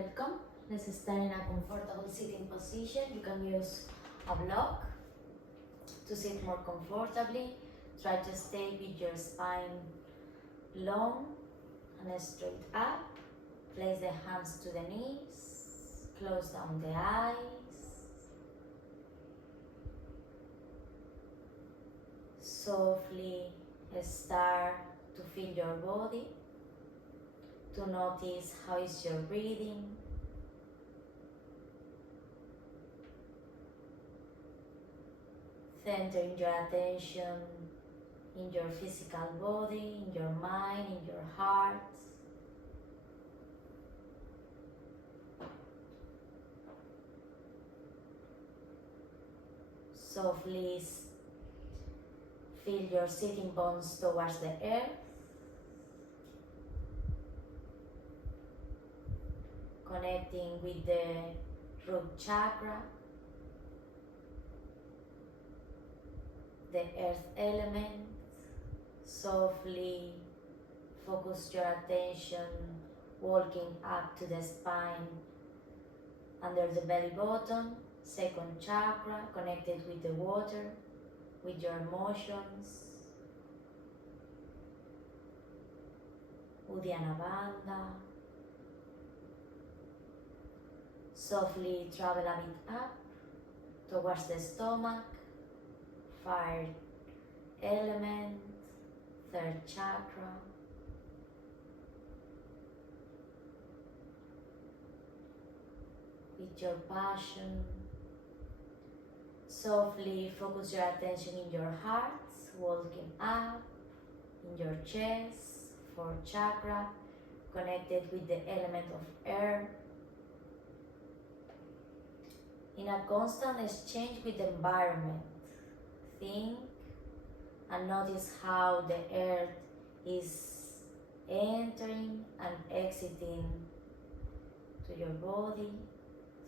welcome. Let's stand in a comfortable sitting position. You can use a block to sit more comfortably. Try to stay with your spine long and straight up. Place the hands to the knees. Close down the eyes. Softly start to feel your body. To notice how is your breathing. Centering your attention in your physical body, in your mind, in your heart. Softly feel your sitting bones towards the earth. Connecting with the root chakra, the earth element. Softly focus your attention walking up to the spine under the belly button, second chakra, connected with the water, with your emotions. Uddiyana Bandha. Softly travel a bit up towards the stomach, fire element, third chakra. With your passion, softly focus your attention in your heart, walking up, in your chest, fourth chakra, connected with the element of air. In a constant exchange with the environment, think and notice how the earth is entering and exiting to your body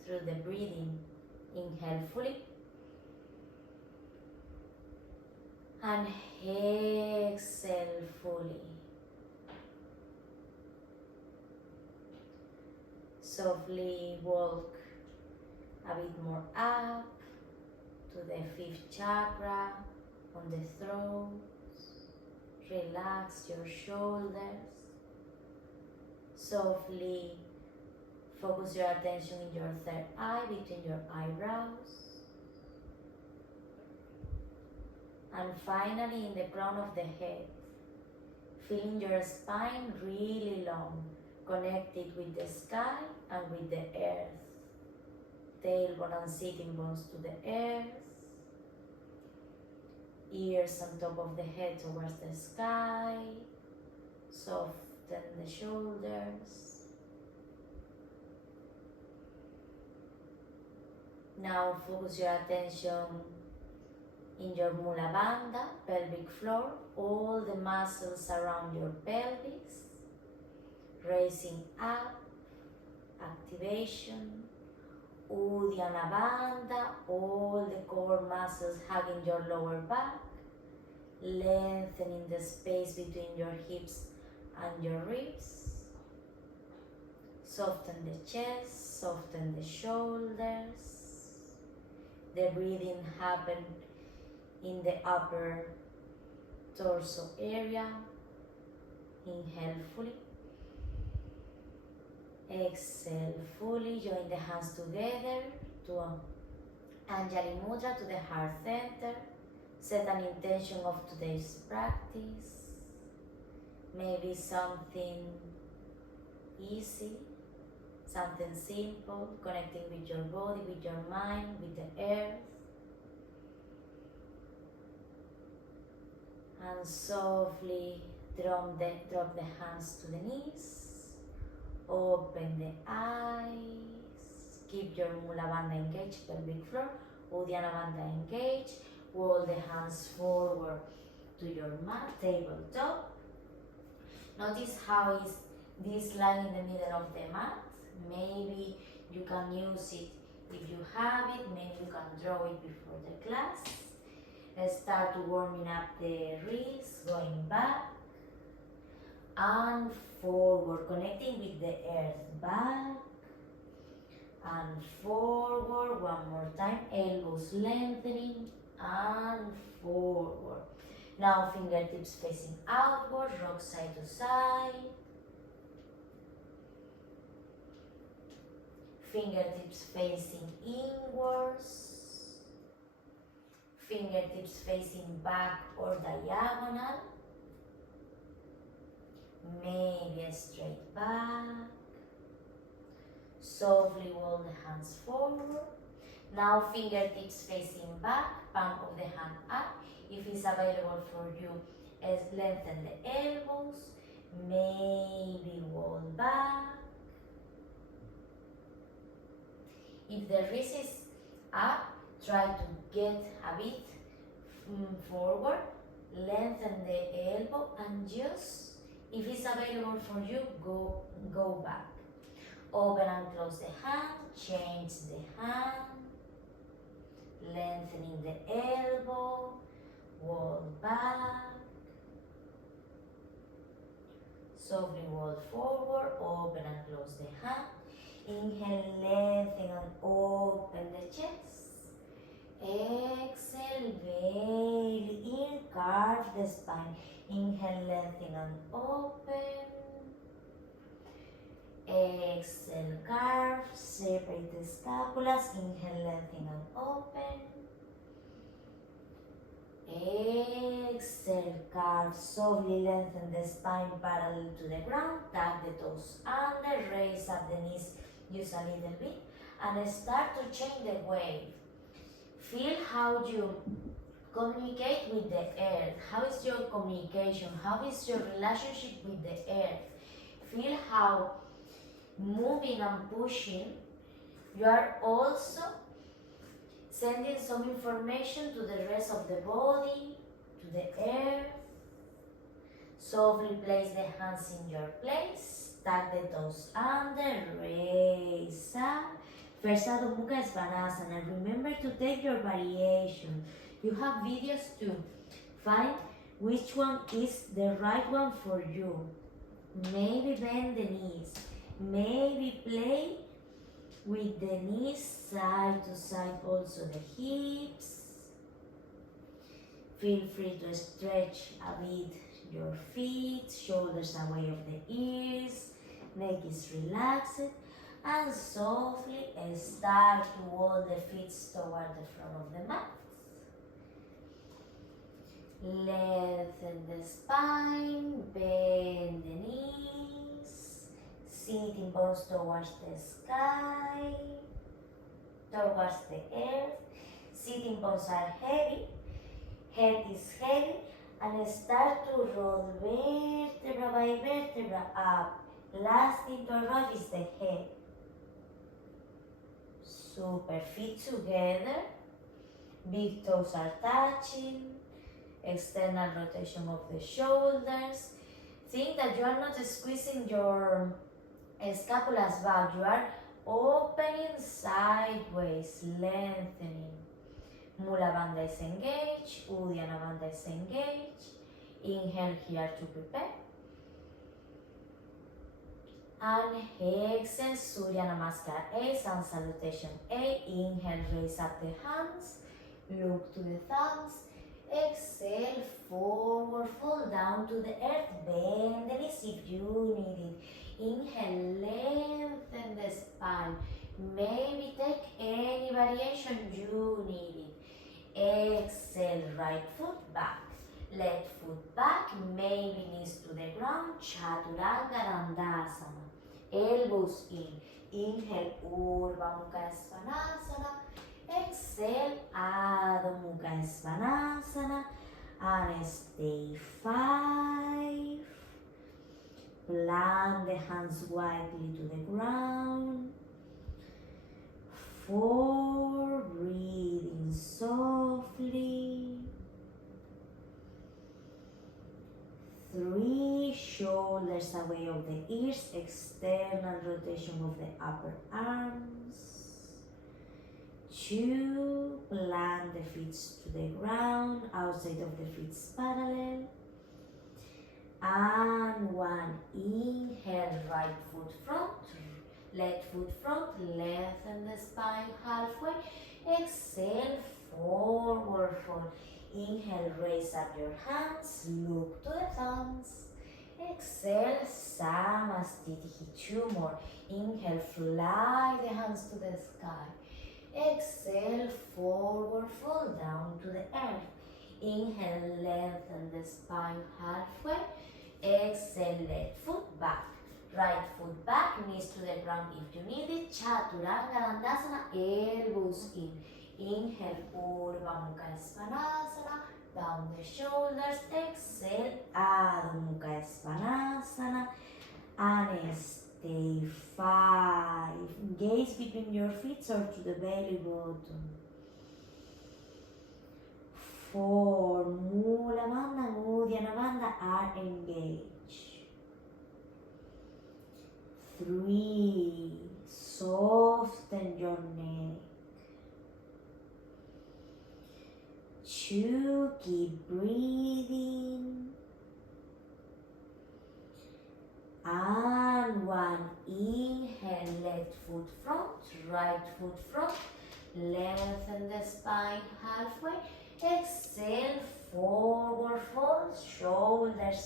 through the breathing. Inhale fully and exhale fully. Softly walk a bit more up to the fifth chakra on the throat. Relax your shoulders. Softly focus your attention in your third eye between your eyebrows. And finally in the crown of the head. Feeling your spine really long, connected with the sky and with the earth. Tailbone and sitting bones to the earth. Ears on top of the head towards the sky. Soften the shoulders. Now focus your attention in your Mula Bandha, pelvic floor, all the muscles around your pelvis. Raising up, activation. Uddiyana Bandha, all the core muscles hugging your lower back, lengthening the space between your hips and your ribs. Soften the chest, soften the shoulders. The breathing happens in the upper torso area. Inhale fully. Exhale fully, join the hands together to Anjali Mudra, to the heart center. Set an intention of today's practice. Maybe something easy, something simple, connecting with your body, with your mind, with the earth. And softly drop the hands to the knees. Open the eyes. Keep your Mula Bandha engaged, pelvic floor. Uddiyana Bandha engaged. Roll the hands forward to your mat, tabletop. Notice how is this line in the middle of the mat. Maybe you can use it if you have it. Maybe you can draw it before the class. Let's start warming up the wrists, going back and forward, connecting with the earth. Back and forward. One more time, elbows lengthening and forward. Now fingertips facing outward, rock side to side. Fingertips facing inwards. Fingertips facing back or diagonal. Maybe a straight back. Softly roll the hands forward. Now fingertips facing back, palm of the hand up. If it's available for you, lengthen the elbows. Maybe roll back. If the wrist is up, try to get a bit forward. Lengthen the elbow and just, if it's available for you, go back. Open and close the hand, change the hand, lengthening the elbow, roll back, softly roll forward, open and close the hand. Inhale, lengthen and open the chest. Exhale, belly in, carve the spine. Inhale, lengthen and open. Exhale, carve, separate the scapulas. Inhale, lengthen and open. Exhale, carve, softly lengthen the spine parallel to the ground. Tuck the toes under, raise up the knees, use a little bit, and start to change the wave. Feel how you communicate with the earth. How is your communication? How is your relationship with the earth? Feel how moving and pushing, you are also sending some information to the rest of the body, to the earth. Softly place the hands in your place, tuck the toes under, raise up. First Adho Mukha Svanasana. Remember to take your variation. You have videos to find which one is the right one for you. Maybe bend the knees. Maybe play with the knees side to side, also the hips. Feel free to stretch a bit your feet, shoulders away of the ears, neck is relaxed, and softly start to roll the feet toward the front of the mat. Lengthen the spine, bend the knees, sitting bones towards the sky, towards the earth. Sitting bones are heavy, head is heavy, and start to roll vertebra by vertebra up. Last thing to arrive is the head. Super, feet together, big toes are touching, external rotation of the shoulders. Think that you are not squeezing your scapulas back, you are opening sideways, lengthening. Mula Bandha is engaged, Uddiyana Bandha is engaged. Inhale here to prepare. And exhale, Surya Namaskara A and salutation A. Inhale, raise up the hands, look to the thumbs. Exhale, forward, fall down to the earth, bend the knees if you need it. Inhale, lengthen the spine. Maybe take any variation you need it. Exhale, right foot back, left foot back, maybe knees to the ground, Chaturanga Dandasana. Elbows in. Inhale, Urdhva Mukha Svanasana. Exhale, Adho Mukha Svanasana. And stay 5. Plant the hands widely to the ground. 4. Breathing softly. 3. Shoulders away of the ears, external rotation of the upper arms. 2. Plant the feet to the ground, outside of the feet parallel. And 1. Inhale, right foot front, left foot front, lengthen the spine halfway. Exhale, forward fold. Inhale, raise up your hands, look to the thumbs. Exhale, Samastitihi. 2 more. Inhale, fly the hands to the sky. Exhale, forward fold down to the earth. Inhale, lengthen the spine halfway. Exhale, left foot back. Right foot back, knees to the ground if you need it. Chaturanga Dandasana, elbows in. Inhale, Urdhva Mukha Svanasana. Down the shoulders. Exhale, Adho Mukha Svanasana. And stay 5. Gaze between your feet or to the belly button. 4. Mula Bandha and Uddiyana Bandha are engaged. 3. Soften your neck. 2. Keep breathing. And 1. Inhale, left foot front, right foot front. Lengthen the spine halfway. Exhale, forward fold, shoulders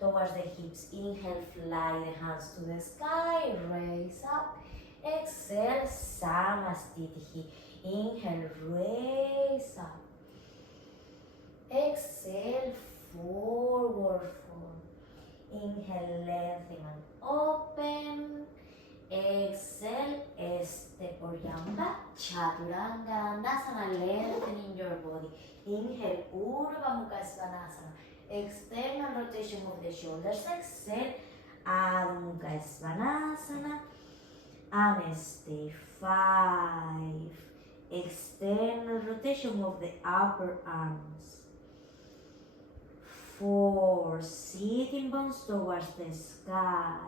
towards the hips. Inhale, fly the hands to the sky, raise up. Exhale, Samastitihi. Inhale, raise up. Exhale, forward fold. Inhale, lengthen and open. Exhale, step or jump back. Chaturanga Dandasana, lengthening your body. Inhale, Urdhva Mukha Svanasana. External rotation of the shoulders. Exhale, Adho Mukha Svanasana. And stay 5. External rotation of the upper arms. 4. Sitting bones towards the sky.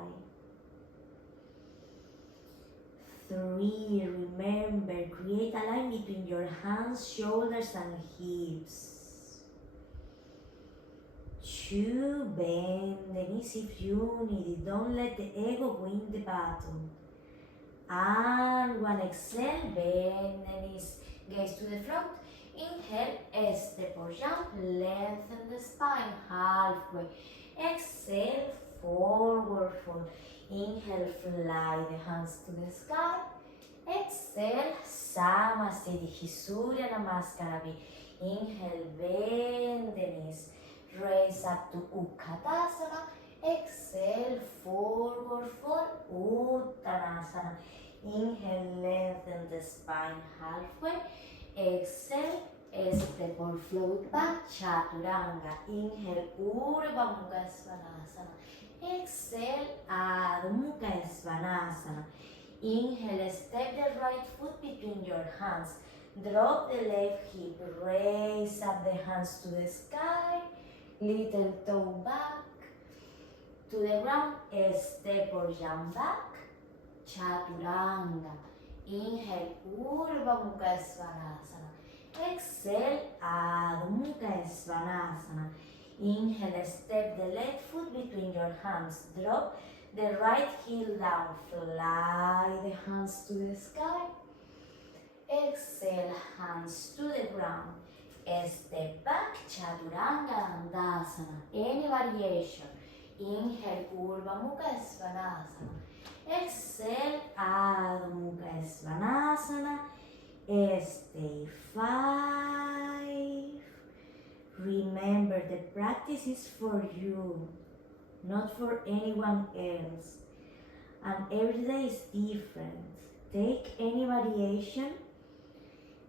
3. Remember, create a line between your hands, shoulders, and hips. 2. Bend the knees if you need it. Don't let the ego win the battle. And 1. Exhale, bend the knees, gaze to the front. Inhale, step or jump, lengthen the spine halfway. Exhale, forward fold. Inhale, fly the hands to the sky. Exhale, Samastitihi, Surya Namaskara. Inhale, bend the knees, raise up to Utkatasana. Exhale, forward fold, Uttanasana. Inhale, lengthen the spine halfway. Exhale, step or float back, Chaturanga. Inhale, Urdhva Mukha Svanasana. Exhale, Adho Mukha Svanasana. Inhale, step the right foot between your hands. Drop the left hip, raise up the hands to the sky. Little toe back to the ground. Step or jump back, Chaturanga. Inhale, Urdhva Mukha Svanasana. Exhale, Adho Mukha Svanasana. Inhale, step the left foot between your hands. Drop the right heel down. Fly the hands to the sky. Exhale, hands to the ground. Step back, Chaturanga Dandasana. Any variation. Inhale, Urdhva Mukha Svanasana. Exhale, Adho Mukha Svanasana. Stay 5. Remember, the practice is for you, not for anyone else. And every day is different. Take any variation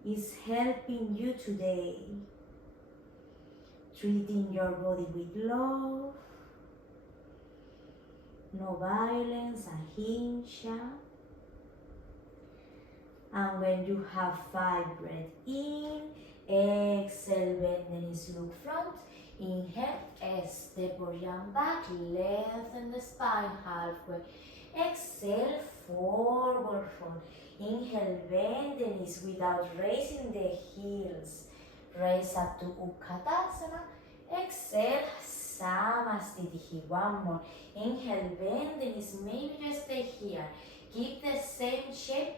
is helping you today. Treating your body with love. No violence, ahimsa. And when you have 5, breath in. Exhale, bend the knees, look front. Inhale, step or jump back. Lengthen the spine halfway. Exhale, forward fold. Inhale, bend the knees without raising the heels. Raise up to Utkatasana. Exhale, Samastitihi. 1 more. Inhale, bend the knees. Maybe just stay here. Keep the same shape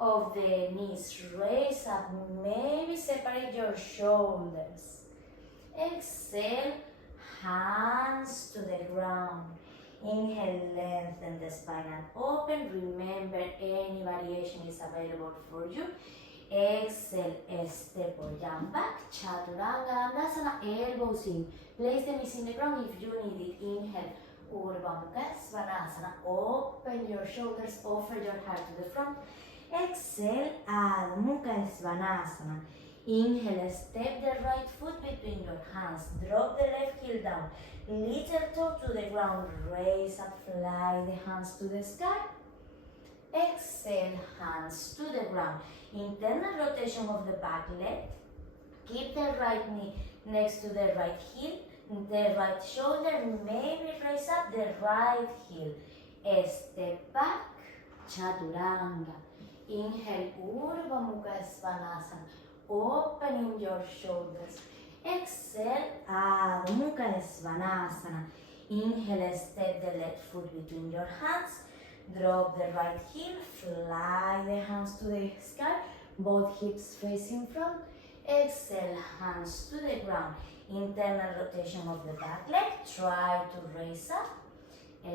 of the knees. Raise up, maybe separate your shoulders. Exhale, hands to the ground. Inhale, lengthen the spine and open. Remember, any variation is available for you. Exhale, step or jump back. Chaturanga Dandasana, elbows in. Place the knees in the ground if you need it. Inhale, Urdhva Mukha Svanasana. Open your shoulders, offer your heart to the front. Exhale, Adho Mukha Svanasana. Inhale, step the right foot between your hands. Drop the left heel down. Little toe to the ground. Raise up, fly the hands to the sky. Exhale, hands to the ground. Internal rotation of the back leg. Keep the right knee next to the right heel. The right shoulder, maybe raise up the right heel. Step back, Chaturanga. Inhale, Urdhva Mukha Svanasana. Opening your shoulders. Exhale, Adho Mukha Svanasana. Inhale, step the left foot between your hands. Drop the right heel, fly the hands to the sky, both hips facing front. Exhale, hands to the ground. Internal rotation of the back leg. Try to raise up.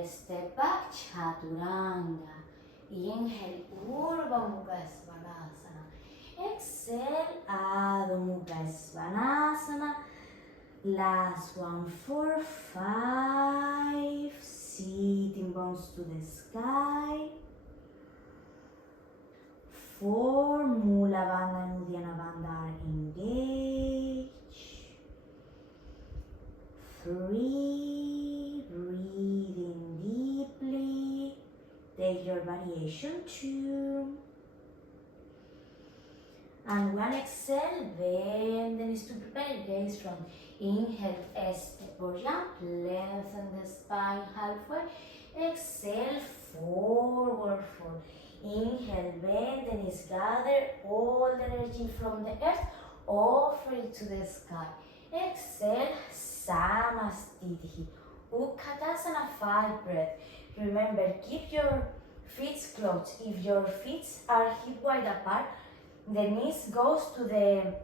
Step back, Chaturanga. Inhale, Urdhva Mukha Svanasana. Exhale, Adho Mukha Svanasana. Last one, 4, 5. Sitting bones to the sky. 4, Mula Bandha and Uddiyana Bandha are engaged. 3, breathing deeply. Take your variation 2. And 1, exhale, bend the knees to prepare, gaze from. Inhale, step or jump, lengthen the spine halfway. Exhale, forward fold. Inhale, bend the knees, gather all the energy from the earth, offer it to the sky. Exhale, Samastitihi. Utkatasana, 5 breath. Remember, keep your feet closed. If your feet are hip wide apart, the knees goes to the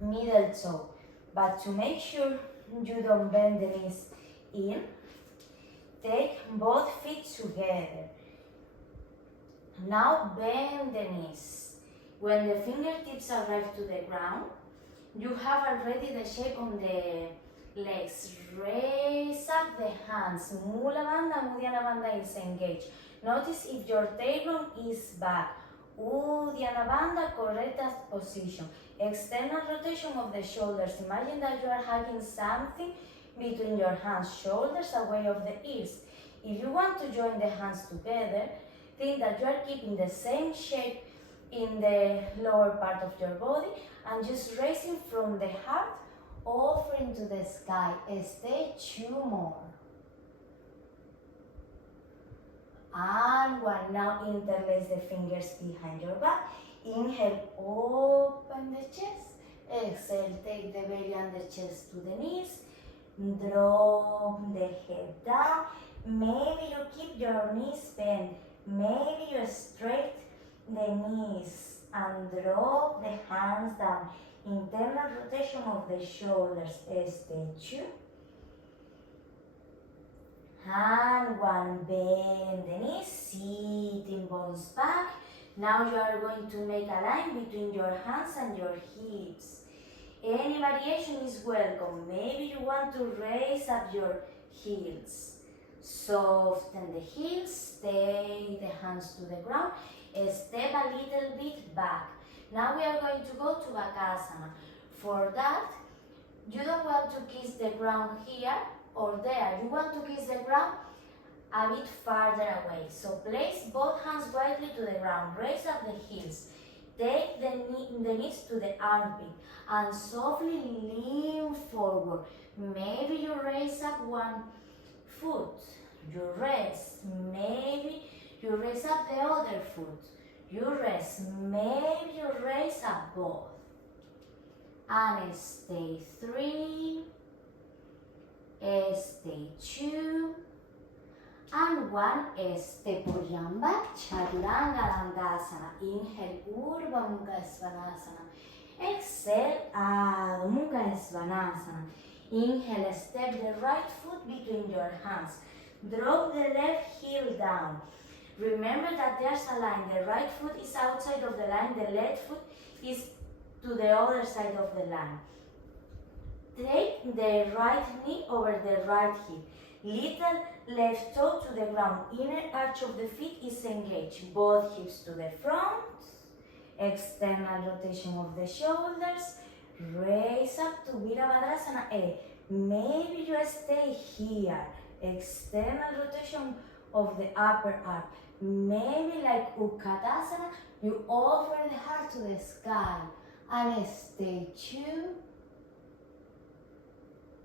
middle toe. But to make sure you don't bend the knees in, take both feet together. Now bend the knees. When the fingertips arrive to the ground, you have already the shape on the legs. Raise up the hands. Mula Bandha and Uddiyana Bandha is engaged. Notice if your tailbone is back. Uddiyana Bandha, correct position. External rotation of the shoulders. Imagine that you are hugging something between your hands, shoulders away of the ears. If you want to join the hands together, think that you are keeping the same shape in the lower part of your body and just raising from the heart, offering to the sky. Stay 2 more. And 1. Now interlace the fingers behind your back. Inhale, open the chest. Exhale, take the belly and the chest to the knees. Drop the head down. Maybe you keep your knees bent. Maybe you straight the knees and drop the hands down. Internal rotation of the shoulders. Stay 2. And 1, bend the knees, sitting bones back. Now you are going to make a line between your hands and your hips. Any variation is welcome. Maybe you want to raise up your heels. Soften the heels, stay the hands to the ground. Step a little bit back. Now we are going to go to Bakasana. For that, you don't want to kiss the ground here or there. You want to kiss the ground a bit farther away. So place both hands widely to the ground. Raise up the heels. Take the knees to the armpit and softly lean forward. Maybe you raise up one foot. You rest. Maybe you raise up the other foot. You rest. Maybe you raise up both. And stay 3. Stay 2. And And one is step or jump back, Chaturanga Dandasana. Inhale, Urdhva Mukha Svanasana. Exhale, Adho Mukha Svanasana. Inhale, step the right foot between your hands. Drop the left heel down. Remember that there's a line. The right foot is outside of the line. The left foot is to the other side of the line. Take the right knee over the right hip. Little left toe to the ground. Inner arch of the feet is engaged. Both hips to the front. External rotation of the shoulders. Raise up to Virabhadrasana A. Maybe you stay here. External rotation of the upper arm. Maybe like Utkatasana, you offer the heart to the sky. And stay 2.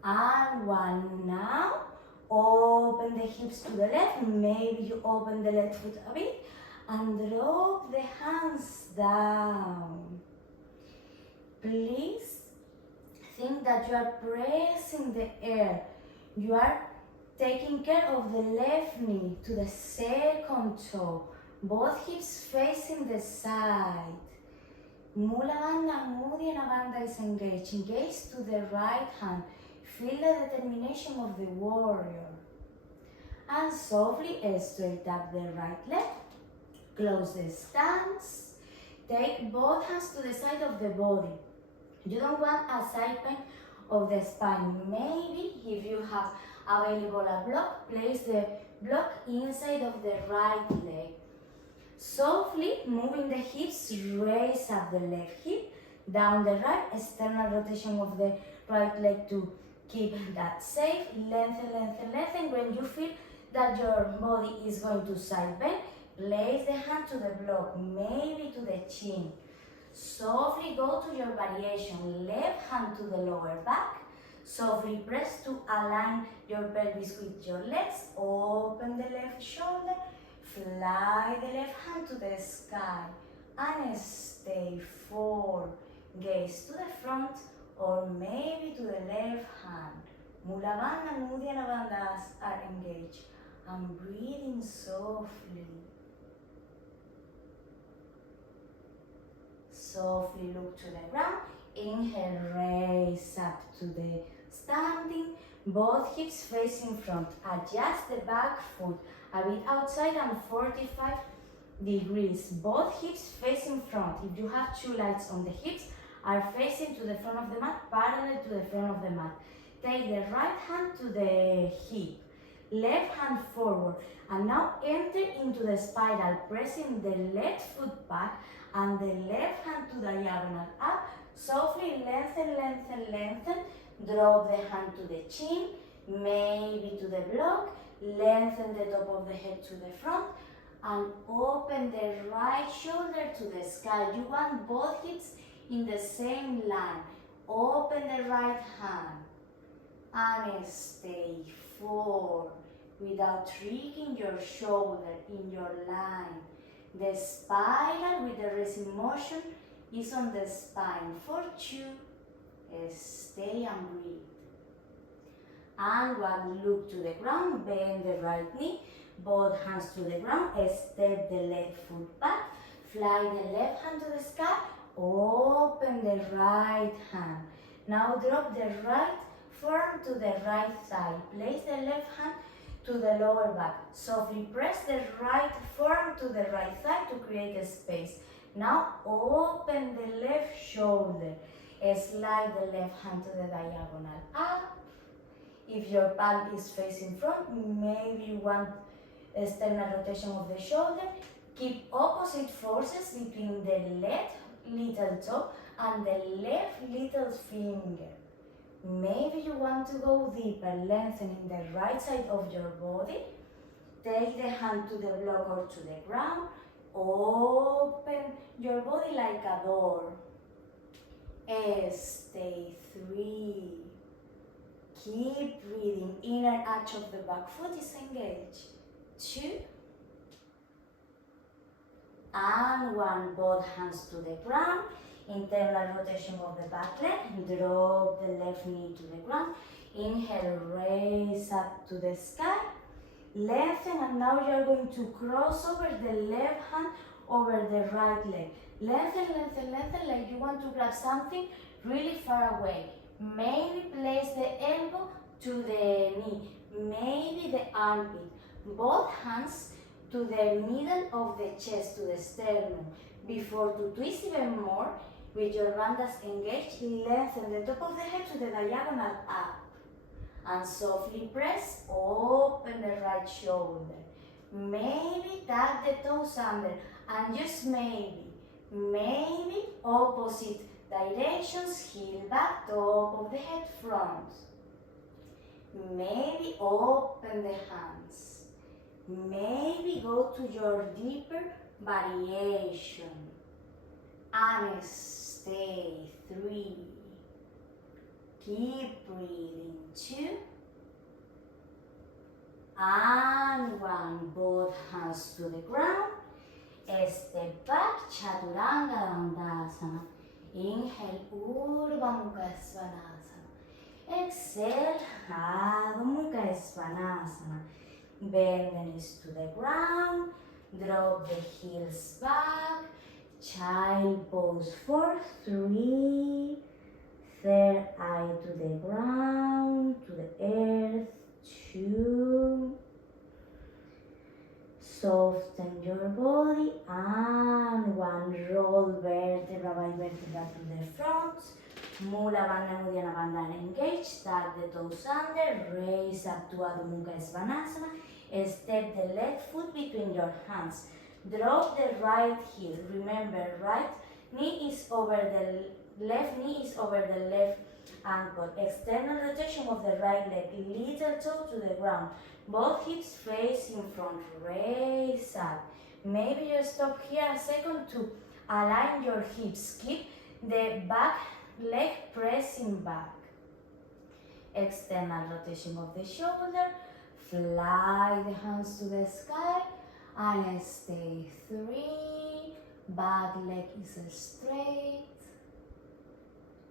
And 1 now. Open the hips to the left. Maybe you open the left foot a bit. And drop the hands down. Please think that you are pressing the air. You are taking care of the left knee to the second toe. Both hips facing the side. Mula Bandha, Uddiyana Bandha is engaged. Engage to the right hand. Feel the determination of the warrior. And softly straight up the right leg. Close the stance. Take both hands to the side of the body. You don't want a side bend of the spine. Maybe if you have available a block, place the block inside of the right leg. Softly moving the hips, raise up the left hip, down the right, external rotation of the right leg to keep that safe. Lengthen, lengthen, lengthen. When you feel that your body is going to side bend, place the hand to the block, maybe to the chin. Softly go to your variation. Left hand to the lower back. Softly press to align your pelvis with your legs. Open the left shoulder. Fly the left hand to the sky. And stay 4. Gaze to the front or maybe to the left hand. Mula Bandha and Uddiyana Bandhas are engaged. And breathing softly. Softly look to the ground. Inhale, raise up to the standing. Both hips facing front. Adjust the back foot a bit outside and 45 degrees. Both hips facing front. If you have 2 lights on the hips, are facing to the front of the mat, parallel to the front of the mat. Take the right hand to the hip. Left hand forward. And now enter into the spiral, pressing the left foot back and the left hand to diagonal up. Softly lengthen, lengthen, lengthen. Drop the hand to the chin, maybe to the block. Lengthen the top of the head to the front. And open the right shoulder to the sky. You want both hips in the same line. Open the right hand. And stay 4. Without tricking your shoulder in your line. The spiral with the racing motion is on the spine. For 2, stay and breathe. And 1, look to the ground, bend the right knee, both hands to the ground, step the left foot back, fly the left hand to the sky, open the right hand. Now drop the right forearm to the right thigh, place the left hand to the lower back. Softly press the right forearm to the right thigh to create a space. Now open the left shoulder. Slide the left hand to the diagonal up. If your palm is facing front, maybe you want external rotation of the shoulder. Keep opposite forces between the left little toe and the left little finger. Maybe you want to go deeper, lengthening the right side of your body. Take the hand to the block or to the ground. Open your body like a door. Stay 3. Keep breathing. Inner arch of the back foot is engaged. 2. And 1. Both hands to the ground. Internal rotation of the back leg. Drop the left knee to the ground. Inhale, raise up to the sky. Lengthen, and now you're going to cross over the left hand over the right leg. Lengthen, lengthen, lengthen, like you want to grab something really far away. Maybe place the elbow to the knee, maybe the armpit. Both hands to the middle of the chest, to the sternum. Before to twist even more, with your bandas engaged, lengthen the top of the head to the diagonal up. And softly press, open the right shoulder. Maybe tuck the toes under, and just maybe opposite directions, heel back, top of the head front. Maybe open the hands. Maybe go to your deeper variation. And stay, 3. Keep breathing, 2. And 1. Both hands to the ground. Step back, Chaturanga Dandasana. Inhale, Urdhva Mukha Svanasana. Exhale, Adho Mukha Svanasana. Bend the knees to the ground. Drop the heels back. Child pose for 3. Third eye to the ground, to the earth. 2. Soften your body, and 1. Roll vertebra by vertebra to the front. Mula Bandha, Uddiyana Bandha engage. Tuck the toes under. Raise up to Adho Mukha Svanasana. Step the left foot between your hands. Drop the right heel. Remember, right knee is over the left knee is over the left ankle. External rotation of the right leg. Little toe to the ground. Both hips face in front. Raise up. Maybe you stop here a second to align your hips. Keep the back leg pressing back. External rotation of the shoulder. Fly the hands to the sky. And stay, 3. Back leg is straight.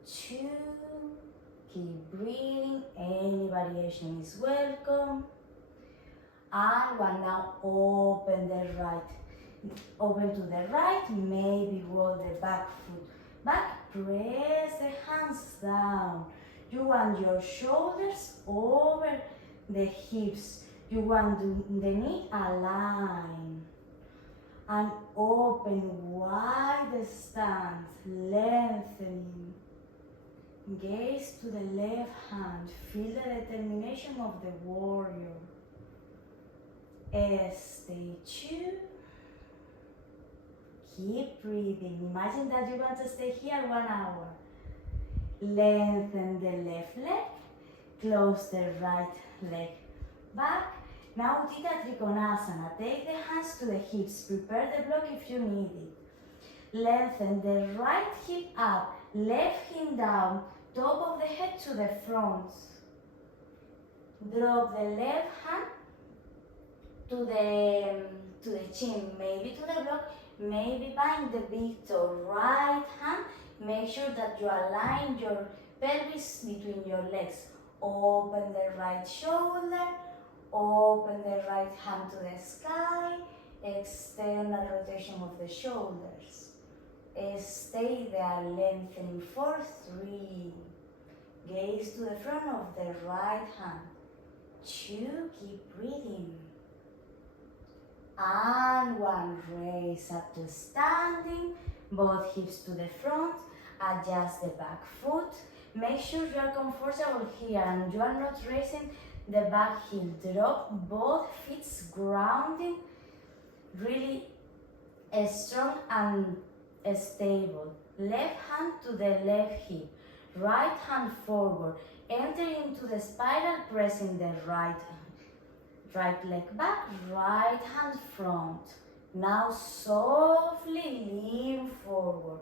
2. Keep breathing. Any variation is welcome. And 1. Now open the right. Open to the right. Maybe roll the back foot back. Press the hands down. You want your shoulders over the hips. You want the knee aligned. And open wide stance, lengthening. Gaze to the left hand. Feel the determination of the warrior. Stay 2. Keep breathing. Imagine that you want to stay here 1 hour. Lengthen the left leg. Close the right leg back. Now Uttita Trikonasana. Take the hands to the hips. Prepare the block if you need it. Lengthen the right hip up. Left hip down. Top of the head to the front. Drop the left hand to the chin. Maybe to the block. Maybe bind the big toe. Right hand. Make sure that you align your pelvis between your legs. Open the right shoulder. Open the right hand to the sky. External rotation of the shoulders. Stay there, lengthening for 3. Gaze to the front of the right hand. 2. Keep breathing. And 1. Raise up to standing. Both hips to the front. Adjust the back foot. Make sure you are comfortable here and you are not raising the back heel. Drop both feet grounding, really strong and stable. Left hand to the left hip. Right hand forward. Enter into the spiral, pressing the right leg back. Right hand front. Now softly lean forward.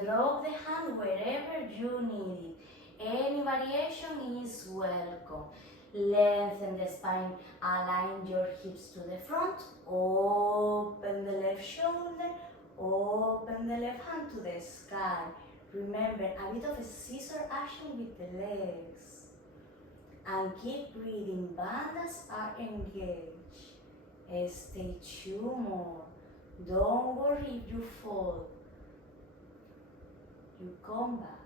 Drop the hand wherever you need it. Any variation is welcome. Lengthen the spine, align your hips to the front, open the left shoulder, open the left hand to the sky. Remember, a bit of a scissor action with the legs. And keep breathing. Bandhas are engaged. Stay 2 more. Don't worry if you fall. You come back.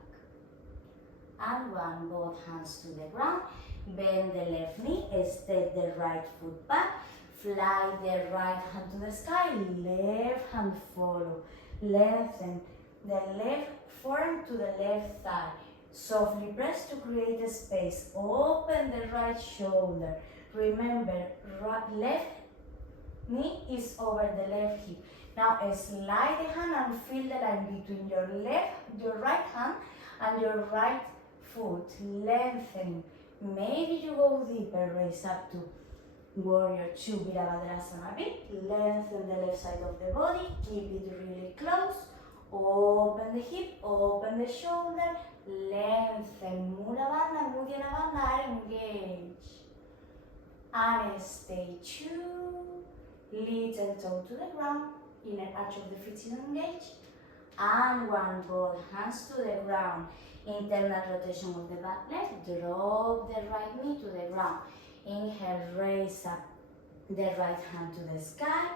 And 1, both hands to the ground. Bend the left knee, step the right foot back. Fly the right hand to the sky, left hand follow. Lengthen the left forearm to the left thigh. Softly press to create a space. Open the right shoulder. Remember, left knee is over the left hip. Now slide the hand and feel the line between your right hand and your right foot. Lengthen. Maybe you go deeper, raise up to Warrior 2, Virabhadrasana a bit. Lengthen the left side of the body, keep it really close. Open the hip, open the shoulder, lengthen. Mula Bandha, Uddiyana Bandha are engaged. And stay 2. Little toe to the ground, inner arch of the feet is engaged. And 1, both hands to the ground. Internal rotation of the back leg, drop the right knee to the ground. Inhale, raise up the right hand to the sky.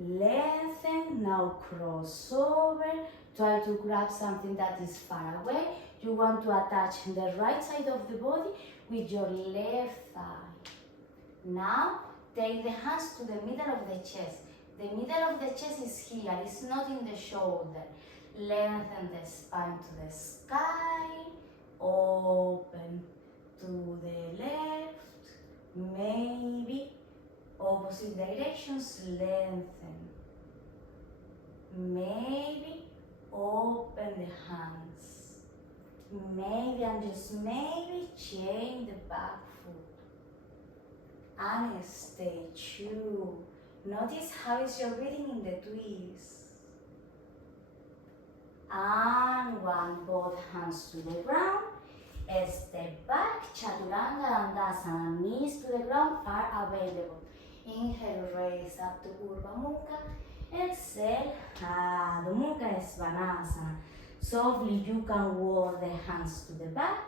Lengthen, now cross over. Try to grab something that is far away. You want to attach the right side of the body with your left thigh. Now, take the hands to the middle of the chest. The middle of the chest is here, it's not in the shoulder. Lengthen the spine to the sky. Open to the left. Maybe opposite directions, lengthen. Maybe open the hands. Maybe and just maybe change the back foot. And stay 2. Notice how is your breathing in the twist. And 1, both hands to the ground. Step back, Chaturanga Dandasana. Knees to the ground are available. Inhale, raise up to Urdhva Mukha. Exhale, Adho Mukha Svanasana. Softly you can walk the hands to the back.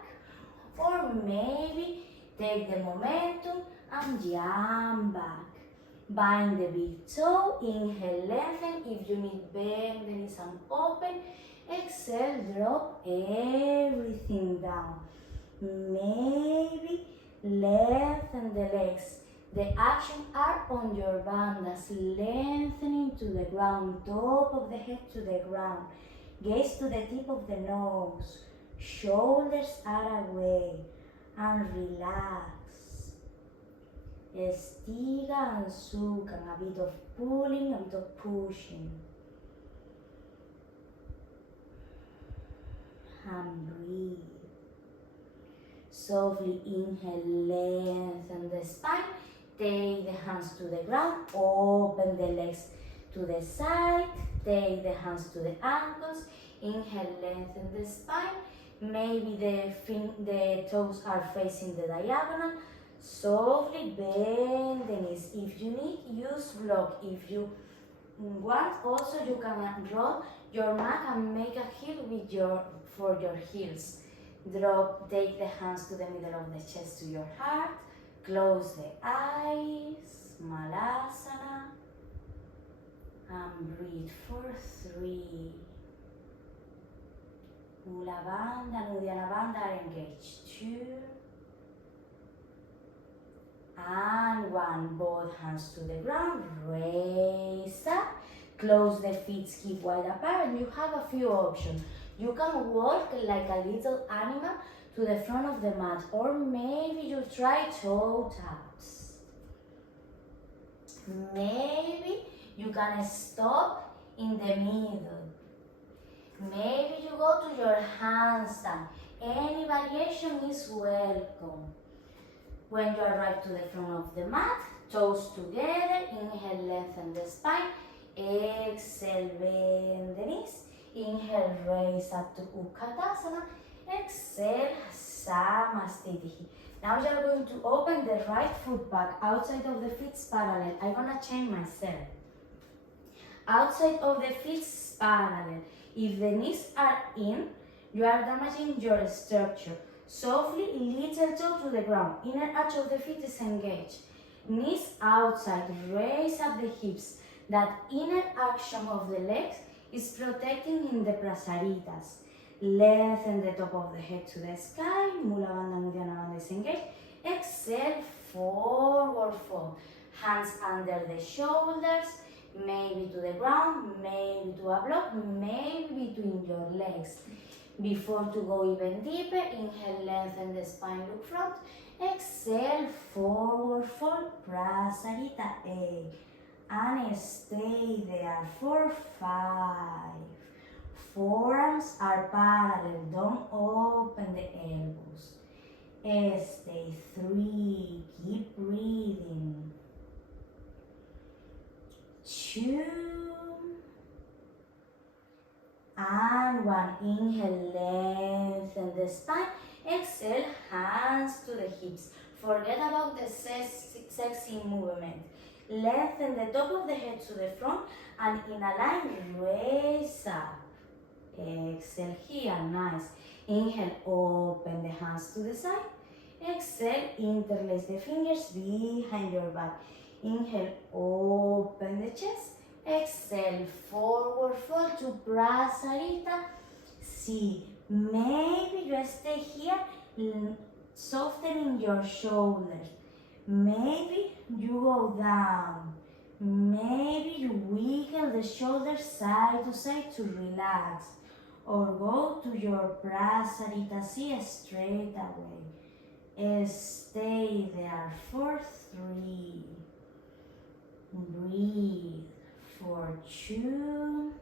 Or maybe take the momentum and jump back. Bind the big toe. Inhale, lengthen. If you need, bend the knees and open. Exhale, drop everything down. Maybe lengthen the legs. The action are on your bandhas, lengthening to the ground, top of the head to the ground. Gaze to the tip of the nose. Shoulders are away. And relax. Estiga and sukha, a bit of pulling, a bit of pushing. And breathe. Softly inhale, lengthen the spine. Take the hands to the ground. Open the legs to the side. Take the hands to the ankles. Inhale, lengthen the spine. Maybe the toes are facing the diagonal. Softly bend the knees. If you need, use block. If you want, also you can roll your mat and make a heel for your heels. Drop, take the hands to the middle of the chest to your heart. Close the eyes. Malasana. And breathe for 3. Mula Bandha and Uddiyana Bandha are engaged. 2. And 1, both hands to the ground, raise up, close the feet hip wide apart, and you have a few options. You can walk like a little animal to the front of the mat, or maybe you try toe taps. Maybe you can stop in the middle. Maybe you go to your handstand. Any variation is welcome. When you arrive to the front of the mat, toes together, inhale, lengthen the spine, exhale, bend the knees, inhale, raise up to Utkatasana, exhale, Samastitihi. Now you are going to open the right foot back, outside of the feet parallel. I'm gonna change myself. Outside of the feet parallel. If the knees are in, you are damaging your structure. Softly, little toe to the ground. Inner arch of the feet is engaged. Knees outside, raise up the hips. That inner action of the legs is protecting in the prasaritas. Lengthen the top of the head to the sky. Mula Bandha, Uddiyana Bandha is engaged. Exhale, forward fold. Hands under the shoulders, maybe to the ground, maybe to a block, maybe between your legs. Before to go even deeper, inhale, lengthen the spine, look front. Exhale, forward fold, prasarita A. And stay there for 5. Forearms are parallel, don't open the elbows. Stay 3, keep breathing. 2 and 1. Inhale, lengthen the spine. Exhale, hands to the hips. Forget about the sexy movement. Lengthen the top of the head to the front and in a line, raise up. Exhale here, nice. Inhale, open the hands to the side. Exhale, interlace the fingers behind your back. Inhale, open the chest. Exhale, forward fold to prasarita C. Maybe you stay here, softening your shoulders. Maybe you go down. Maybe you wiggle the shoulders side to side to relax. Or go to your prasarita C straight away. Stay there for 3. Breathe for 2.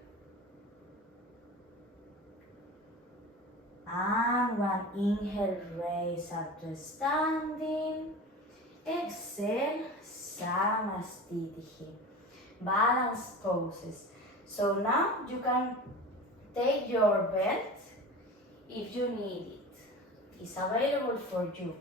And 1. Inhale, raise up to standing. Exhale, samastitihi. Balance poses. So now you can take your belt if you need it. It's available for you.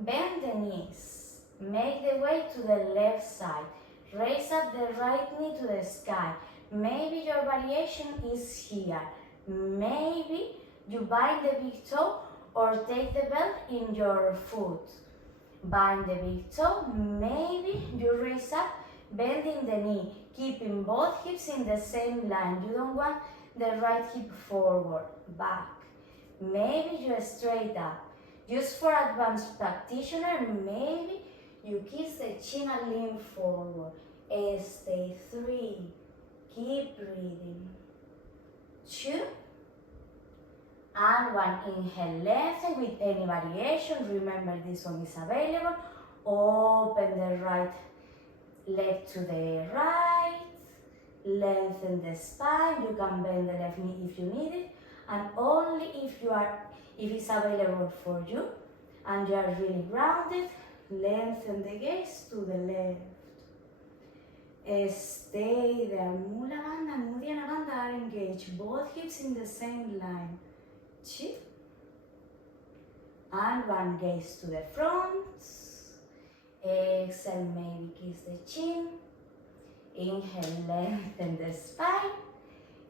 Bend the knees. Make the way to the left side. Raise up the right knee to the sky. Maybe your variation is here. Maybe you bind the big toe or take the belt in your foot. Bind the big toe. Maybe you raise up, bending the knee, keeping both hips in the same line. You don't want the right hip forward, back. Maybe you straight up. Just for advanced practitioner, maybe you kiss the chin and lean forward. Stay 3. Keep breathing. 2 and 1. Inhale, lengthen with any variation. Remember, this one is available. Open the right leg to the right. Lengthen the spine. You can bend the left knee if you need it, and only if it's available for you and you are really grounded, lengthen the gaze to the left. Stay there. Mula Bandha and Uddiyana Bandha are engaged. Both hips in the same line. 2 and 1. Gaze to the front. Exhale, maybe kiss the chin. Inhale, lengthen the spine.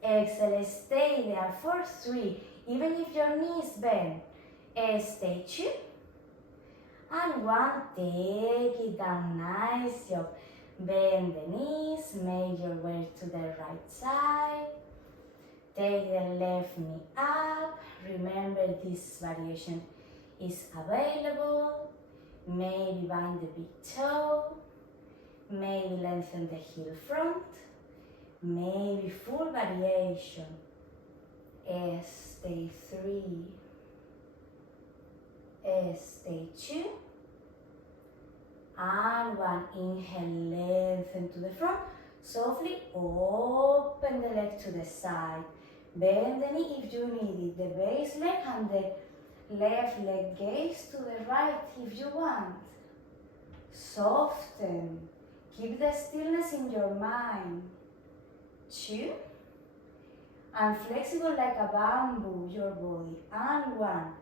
Exhale, stay there for 3. Even if your knees bend. Stay 2 and 1. Take it down. Nice job. Bend the knees. Make your way to the right side. Take the left knee up. Remember, this variation is available. Maybe bind the big toe. Maybe lengthen the heel front. Maybe full variation. Stay 3. Stay 2 and 1. Inhale, lengthen to the front. Softly open the leg to the side. Bend the knee if you need it. The base leg and the left leg. Gaze to the right if you want. Soften. Keep the stillness in your mind. 2 and flexible like a bamboo, your body. And 1.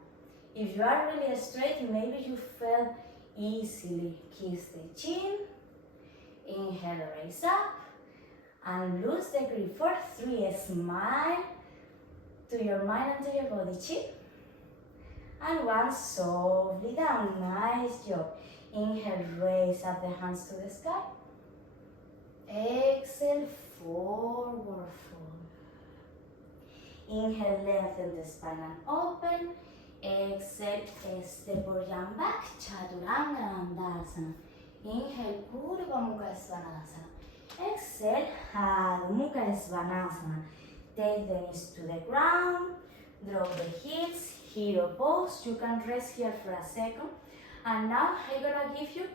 If you are really straight, maybe you fell easily. Kiss the chin. Inhale, raise up. And lose the grip for 3. Smile to your mind and to your body. 2 And one softly down. Nice job. Inhale, raise up the hands to the sky. Exhale, forward fold. Inhale, lengthen the spine and open. Exhale, step or jump back. Chaturanga Dandasana. Inhale, Urdhva Mukha Svanasana. Exhale, Adho Mukha Svanasana. Take the knees to the ground. Drop the hips. Hero pose. You can rest here for a second. And now I'm gonna give you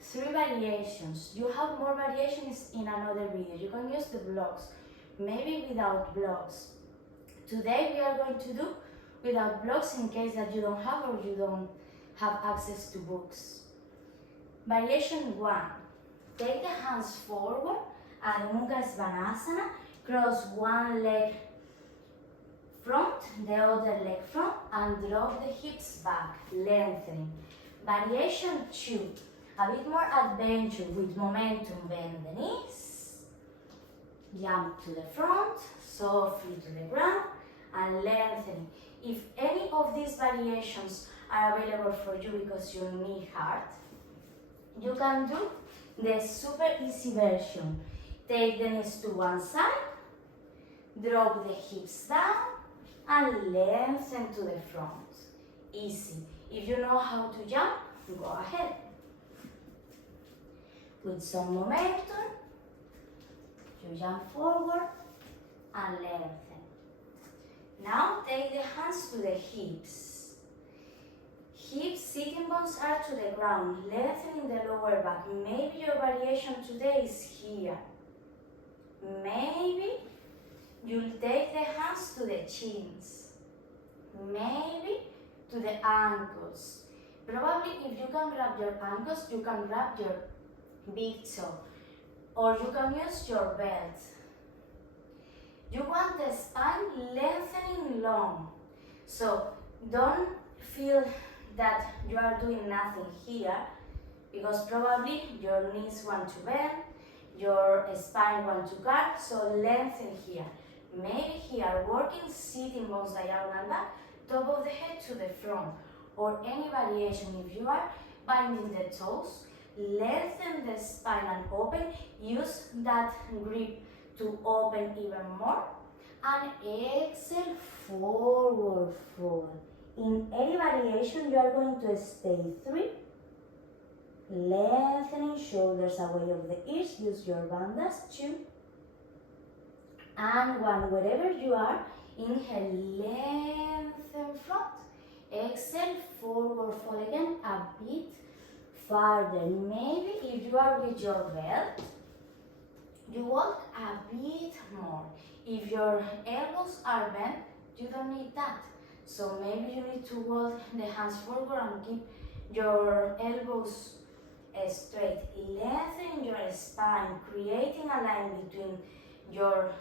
3 variations. You have more variations in another video. You can use the blocks, maybe without blocks. Today we are going to do without blocks in case that you don't have or you don't have access to books. Variation 1. Take the hands forward, Adho Mukha Svanasana. Cross one leg front, the other leg front, and drop the hips back, lengthening. Variation 2. A bit more adventure with momentum. Bend the knees, jump to the front, softly to the ground, and lengthening. If any of these variations are available for you because your knee hurt, you can do the super easy version. Take the knees to one side, drop the hips down, and lengthen to the front. Easy. If you know how to jump, go ahead. With some momentum, you jump forward and lengthen. Now take the hands to the hips. Hips, sitting bones are to the ground, lengthening the lower back. Maybe your variation today is here. Maybe you'll take the hands to the chins. Maybe to the ankles. Probably if you can grab your ankles, you can grab your big toe, or you can use your belt. You want the spine lengthening long, so don't feel that you are doing nothing here, because probably your knees want to bend, your spine want to curve, so lengthen here. Maybe here, working sitting bones diagonal back, top of the head to the front, or any variation. If you are binding the toes, lengthen the spine and open. Use that grip to open even more. And exhale, forward fold. In any variation, you are going to stay 3. Lengthening shoulders away of the ears. Use your bandas. 2. And 1. Wherever you are, inhale, lengthen front. Exhale, forward fold again, a bit farther. Maybe if you are with your belt, you walk a bit more. If your elbows are bent, you don't need that. So maybe you need to walk the hands forward and keep your elbows straight. Lengthening your spine, creating a line between your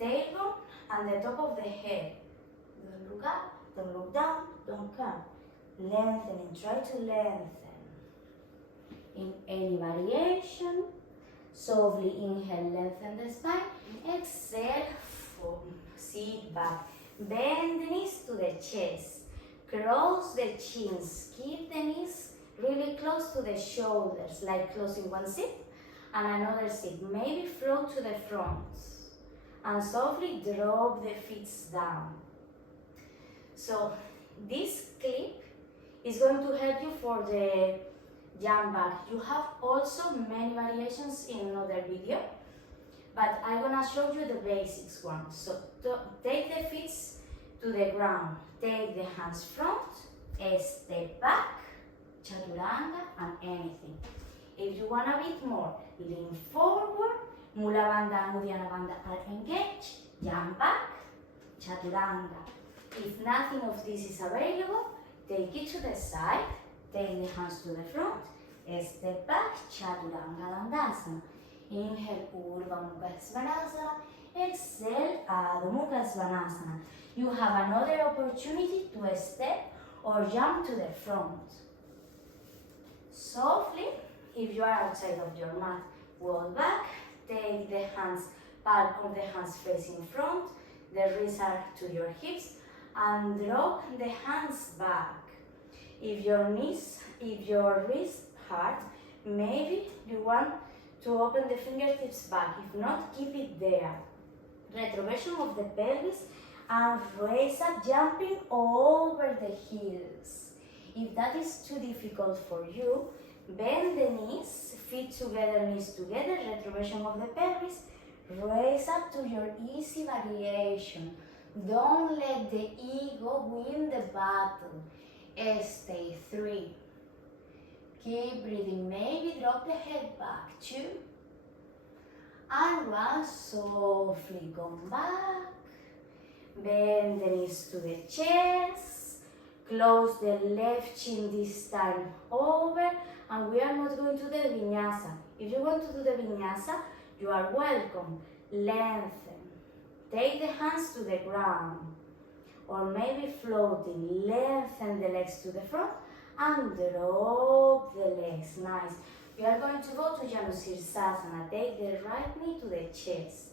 tailbone and the top of the head. Don't look up, don't look down, don't come. Lengthening, try to lengthen. In any variation, softly inhale, lengthen the spine. Exhale, sit back. Bend the knees to the chest. Cross the chins. Keep the knees really close to the shoulders, like closing one zip and another zip. Maybe float to the front. And softly drop the feet down. So this clip is going to help you for the jump back. You have also many variations in another video, but I'm gonna show you the basics one. So take the feet to the ground, take the hands front, step back, chaturanga, and anything. If you want a bit more, lean forward, Mula Bandha and Uddiyana Bandha are engaged, jump back, chaturanga. If nothing of this is available, take it to the side, take the hands to the front, step back, chaturanga dandasana. Inhale, Urdhva Mukha Svanasana. Exhale, Adho Mukha Svanasana. You have another opportunity to step or jump to the front. Softly, if you are outside of your mat, walk back, take the hands, palm of the hands facing front, the wrists are to your hips, and drop the hands back. If your wrist hurt, maybe you want to open the fingertips back. If not, keep it there. Retroversion of the pelvis and raise up, jumping over the heels. If that is too difficult for you, bend the knees, feet together, knees together, retroversion of the pelvis, raise up to your easy variation. Don't let the ego win the battle. Stay 3. Keep breathing, maybe drop the head back. 2. And 1, softly come back. Bend the knees to the chest. Close the left chin this time over. And we are not going to do the Vinyasa. If you want to do the Vinyasa, you are welcome. Lengthen. Take the hands to the ground. Or maybe floating. Lengthen the legs to the front. And drop the legs. Nice. We are going to go to Savasana. Take the right knee to the chest.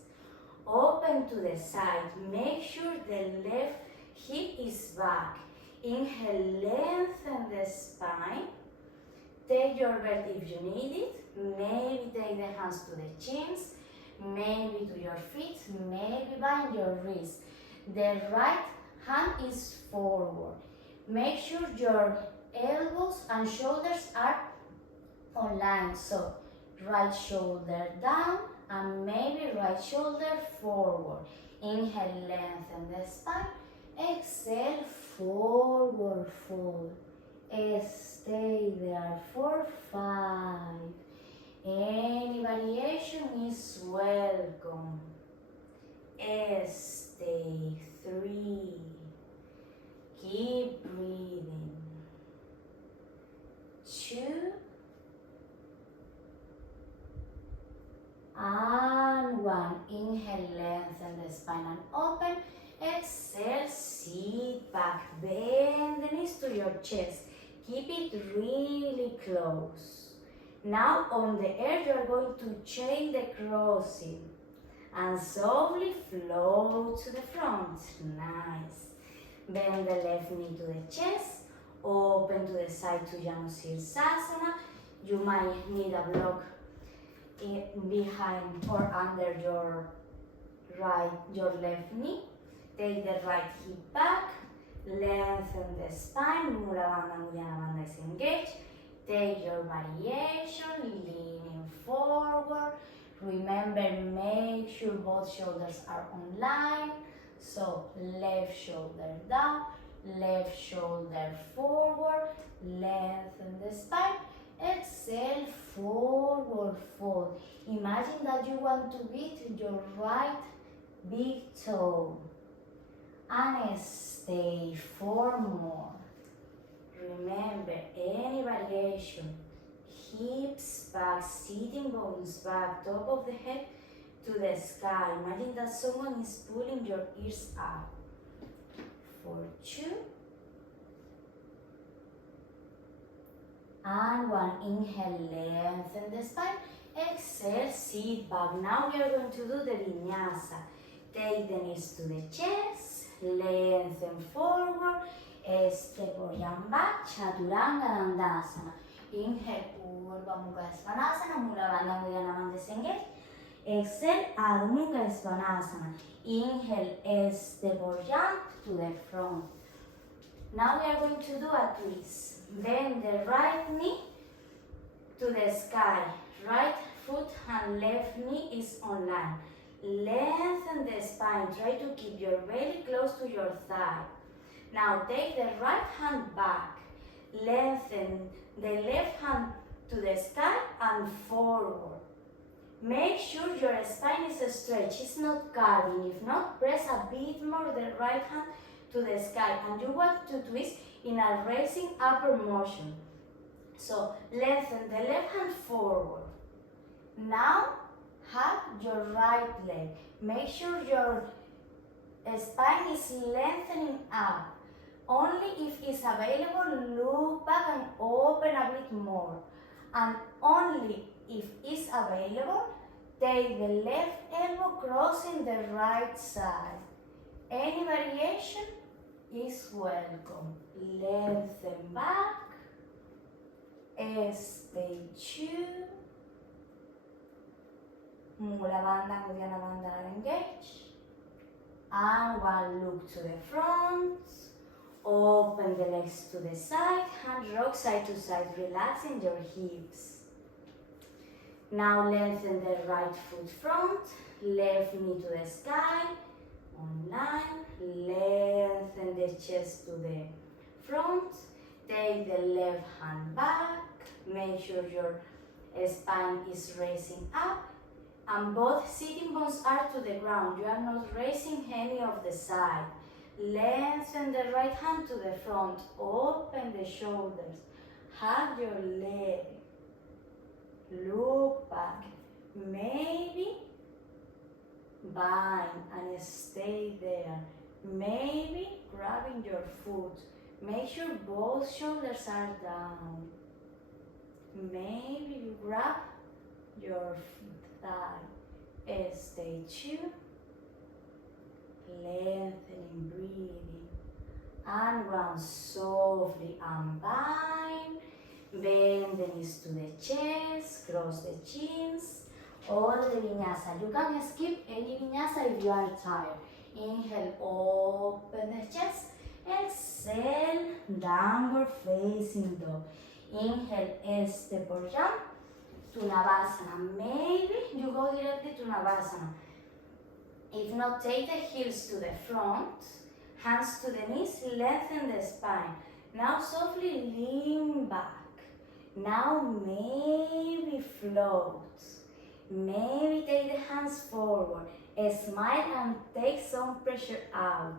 Open to the side. Make sure the left hip is back. Inhale, lengthen the spine. Take your breath if you need it. Maybe take the hands to the chins. Maybe to your feet. Maybe bind your wrist. The right hand is forward. Make sure your elbows and shoulders are on line. So right shoulder down and maybe right shoulder forward. Inhale, lengthen the spine. Exhale, forward fold. Stay there for 5. Any variation is welcome. Stay 3. Keep breathing. 2. And 1. Inhale, lengthen the spine and open. Exhale, sit back. Bend the knees to your chest. Keep it really close. Now on the air, you are going to chain the crossing and softly float to the front. Nice. Bend the left knee to the chest. Open to the side to Savasana. You might need a block behind or under your left knee. Take the right hip back. Lengthen the spine. Mula bandha is engaged. Take your variation, leaning forward. Remember, make sure both shoulders are on line. So left shoulder down, left shoulder forward. Lengthen the spine. Exhale, forward fold. Imagine that you want to beat your right big toe. And stay 4 more. Remember, any variation, hips back, sitting bones back, top of the head to the sky. Imagine that someone is pulling your ears up. For 2. And 1. Inhale, lengthen the spine. Exhale, sit back. Now we are going to do the Vinyasa. Take the knees to the chest. Lengthen forward. Step or jump back. Chaturanga Dandasana. Inhale, Urdhva Mukha Svanasana. Mula Bandha Uddiyana disengage. Exhale, Adho Mukha Svanasana. Inhale, step or jump to the front. Now we are going to do a twist. Bend the right knee to the sky. Right foot and left knee is on line. Lengthen the spine. Try to keep your belly close to your thigh. Now take the right hand back. Lengthen the left hand to the sky and forward. Make sure your spine is straight. It's not curving. If not, press a bit more the right hand to the sky. And you want to twist in a raising upper motion. So lengthen the left hand forward. Now hug your right leg. Make sure your spine is lengthening up. Only if it's available, look back and open a bit more. And only if it's available, take the left elbow crossing the right side. Any variation is welcome. Lengthen back. Stay tuned. Mula Bandha, Uddiyana Bandha are engaged. And one look to the front. Open the legs to the side. Hand rock side to side, relaxing your hips. Now lengthen the right foot front. Left knee to the sky. On line. Lengthen the chest to the front. Take the left hand back. Make sure your spine is raising up. And both sitting bones are to the ground. You are not raising any of the side. Lengthen the right hand to the front. Open the shoulders. Hug your leg. Look back. Maybe bind and stay there. Maybe grabbing your foot. Make sure both shoulders are down. Maybe you grab your thigh. Stay tuned. Lengthening, breathing. And one softly unbind. Bend the knees to the chest. Cross the chins. All the vinyasa. You can skip any vinyasa if you are tired. Inhale, open the chest. Exhale, downward facing dog. Inhale, step or jump to Navasana. Maybe you go directly to Navasana. If not, take the heels to the front, hands to the knees, lengthen the spine. Now softly lean back. Now maybe float. Maybe take the hands forward. Smile and take some pressure out.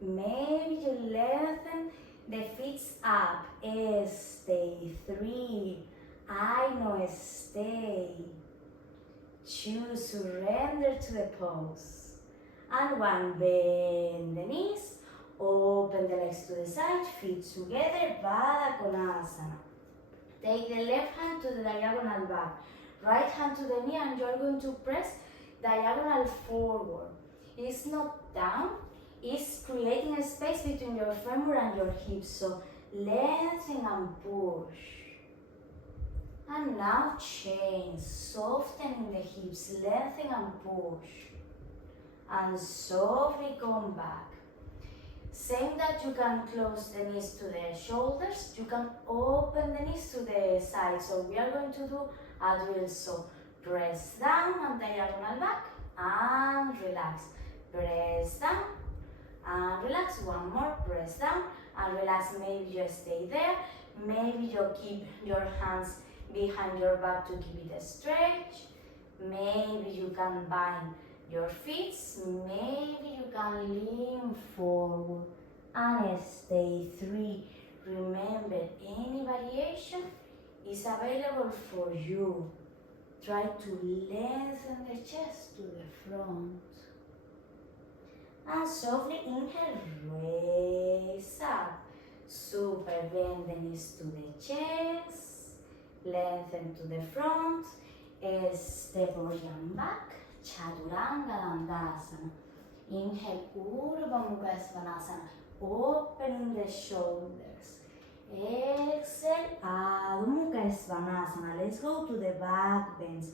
Maybe you lengthen the feet up. Stay. 3. I know, stay. 2. Surrender to the pose. And 1. Bend the knees. Open the legs to the side. Feet together. Baddha Konasana. Take the left hand to the diagonal back. Right hand to the knee, and you're going to press diagonal forward. It's not down. It's creating a space between your femur and your hips. So lengthen and push. And now change. Softening the hips. Lengthen and push. And softly come back. Same that you can close the knees to the shoulders. You can open the knees to the side. So we are going to do a drill. So press down and diagonal back. And relax. Press down. And relax. One more. Press down and relax. Maybe you stay there. Maybe you keep your hands behind your back to keep it a stretch. Maybe you can bind your feet. Maybe you can lean forward and stay. 3. Remember, any variation is available for you. Try to lengthen the chest to the front. And softly inhale, raise up. Super, bend the knees to the chest. Lengthen to the front. Step or jump back. Chaturanga Dandasana. Inhale, Urdhva Mukha Svanasana. Opening the shoulders. Exhale, Adho Mukha Svanasana. Let's go to the back bends.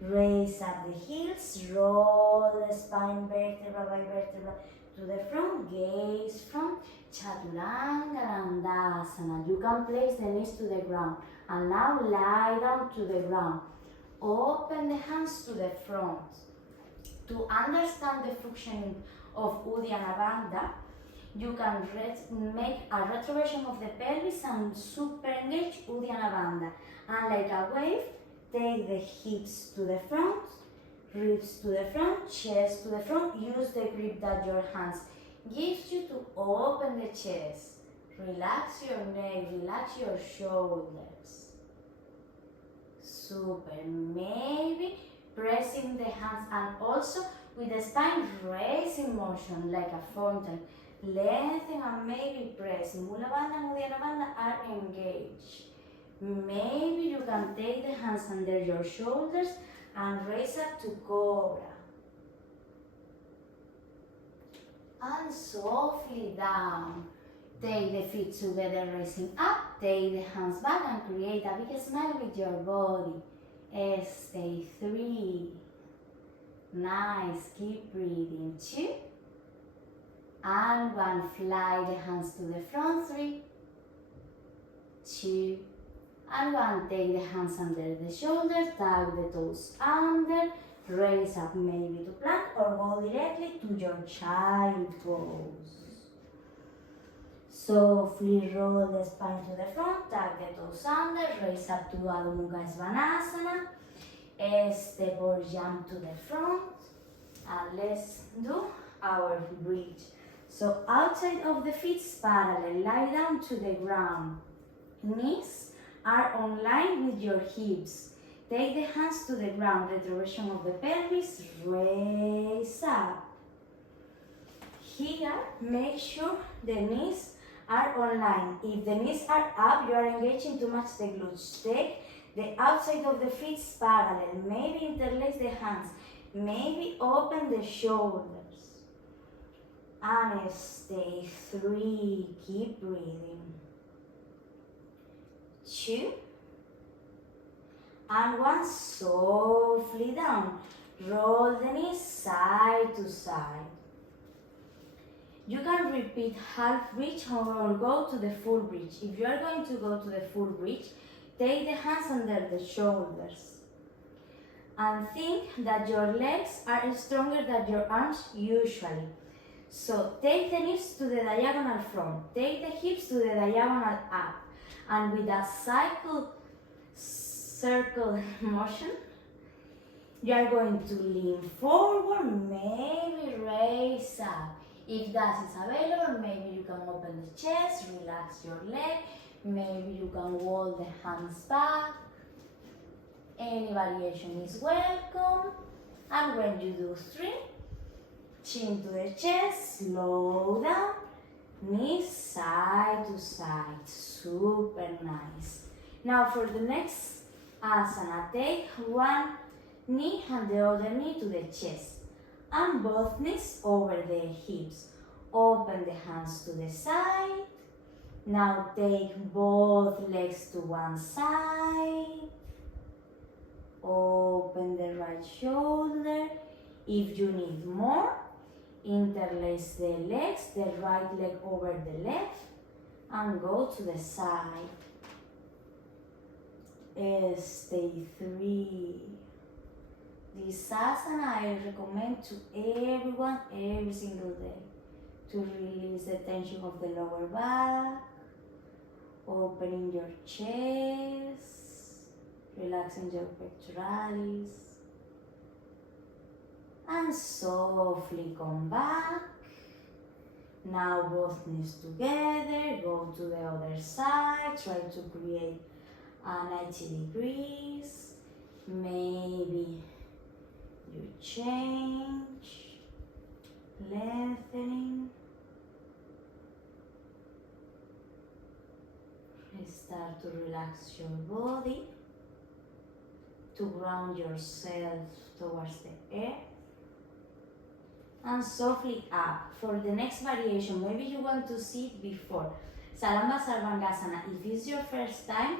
Raise up the heels, roll the spine vertebra by vertebra to the front, gaze from Chaturanga Dandasana. You can place the knees to the ground. And now lie down to the ground. Open the hands to the front. To understand the functioning of Uddiyana Bandha, you can make a retroversion of the pelvis and super engage Uddiyana Bandha. And like a wave, take the hips to the front, ribs to the front, chest to the front. Use the grip that your hands gives you to open the chest. Relax your neck, relax your shoulders. Super. Maybe pressing the hands and also with the spine raising motion like a fountain. Lengthen and maybe press. Mula Bandha and Uddiyana Bandha are engaged. Maybe you can take the hands under your shoulders and raise up to Cobra. and softly down. Take the feet together, raising up. Take the hands back and create a big smile with your body. Stay 3. Nice. Keep breathing. 2. And 1. Fly the hands to the front. 3, 2, and 1. Take the hands under the shoulders. Tuck the toes under. Raise up maybe to plank or go directly to your child pose. Softly roll the spine to the front, tuck the toes under, raise up to Adho Mukha Svanasana. Step or jump to the front, and let's do our bridge. So outside of the feet, parallel, lie down to the ground. Knees are on line with your hips. Take the hands to the ground, retroversion of the pelvis, raise up. Here, make sure the knees are on line. If the knees are up, you are engaging too much the glutes. Take the outside of the feet parallel. Maybe interlace the hands. Maybe open the shoulders. And stay 3. Keep breathing. 2. And 1. Softly down. Roll the knees side to side. You can repeat half bridge or go to the full bridge. If you are going to go to the full bridge, take the hands under the shoulders. And think that your legs are stronger than your arms usually. So take the knees to the diagonal front. Take the hips to the diagonal up. And with a circle motion, you are going to lean forward, maybe raise up. If that is available, maybe you can open the chest, relax your leg, maybe you can roll the hands back. Any variation is welcome. And when you do 3, chin to the chest, slow down, knees side to side, super nice. Now for the next asana, take one knee and the other knee to the chest. And both knees over the hips. Open the hands to the side. Now take both legs to one side. Open the right shoulder. If you need more, interlace the legs, the right leg over the left, and go to the side. Stay 3. This asana I recommend to everyone every single day to release the tension of the lower back, opening your chest, relaxing your pectoralis, and softly come back. Now both knees together, go to the other side, try to create a 90 degrees, maybe you change, lengthening, start to relax your body, to ground yourself towards the earth, and softly up. For the next variation, maybe you want to see it before. Salamba Sarvangasana, if it's your first time,